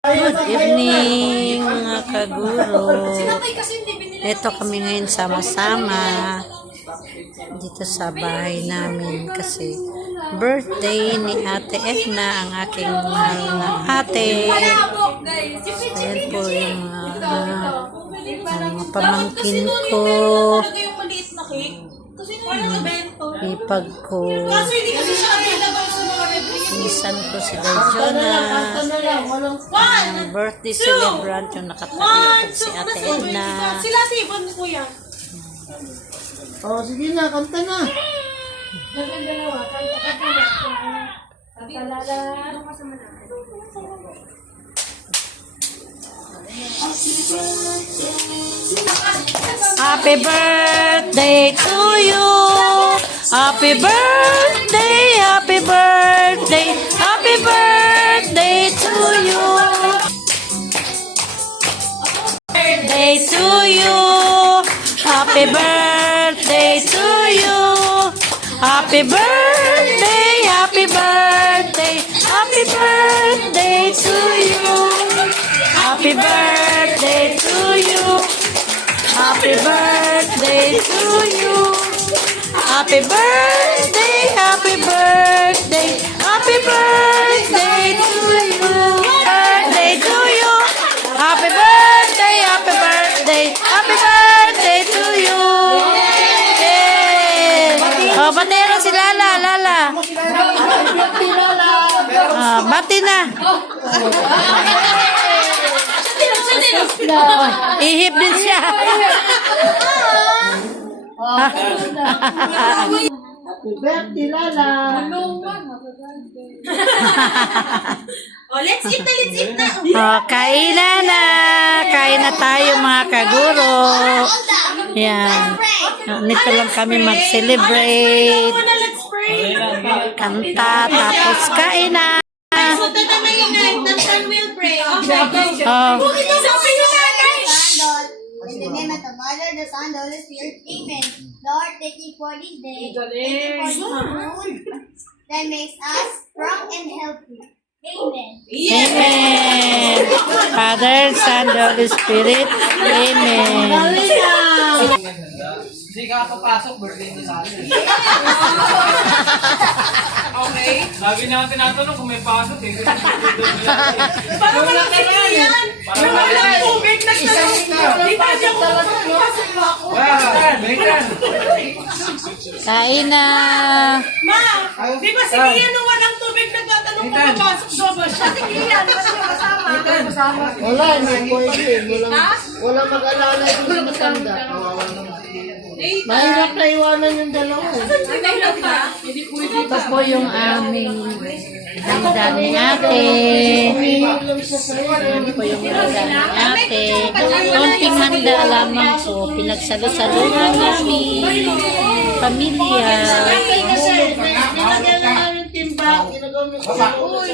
Good evening mga kaguro. Ito kami ngayon sama-sama dito sa bahay namin kasi birthday ni Ate Edna, ang aking mahal na ate. Ayan po yung mga pamangkin ko, ipag ko, minsan ko si Jonas, birthday celebrant yung nakatabi si Ate Edna. Sila si Ibon ni Kuya. Oh, sige na, kanta na. Happy birthday to you. Happy birthday, happy birthday, happy birthday to you. Birthday to you. Happy birthday to you. Happy birthday, happy birthday, happy birthday to you. Happy birthday to you. Happy birthday to you. Happy birthday, happy birthday, happy birthday to you. Birthday to you. Happy birthday, happy birthday, happy birthday to you. Yay! Oh, batero si Lala, Lala. Bati na. Ihip din siya. Happy birthday, Lala. Oh, let's eat na. Oh, kain na. Kain na tayo mga kaguro. Yan. Nito lang kami mag-celebrate. Let's pray. Kanta, tapos kain na. So, tatama yung night. That's when we'll pray. Okay. Oh. Bukit yung sabi yung nanay. In the name of the Father, the Son, the Holy Spirit, Amen. Lord, thank you for this day. Thank you for this food that makes us strong and healthy. Amen. Amen. Father, Son, the Holy Spirit. Amen. Hindi ka papasok, birthday niya sa atin. Okay. Lagi natin tinatanong kung may pasok eh. Parang wala ka yan. Wala tubig na siya. Di ba siya pasok ako? Kain na. Ma, di ba si Kian nung walang tubig nagtatanong kung papasok daw ba siya? Si Kian, ba siya kasama? Wala, hindi pwede. Walang mag-alala yung sa matanda. Mahirap na iwanan yung dalawa. Ito po yung aming handa ni ate. Ito po yung handa ni ate. Konting handa lamang po. Pinagsalo-saluhan namin. Pamilya. Nilagyan na namin timba. Ginagawa mo.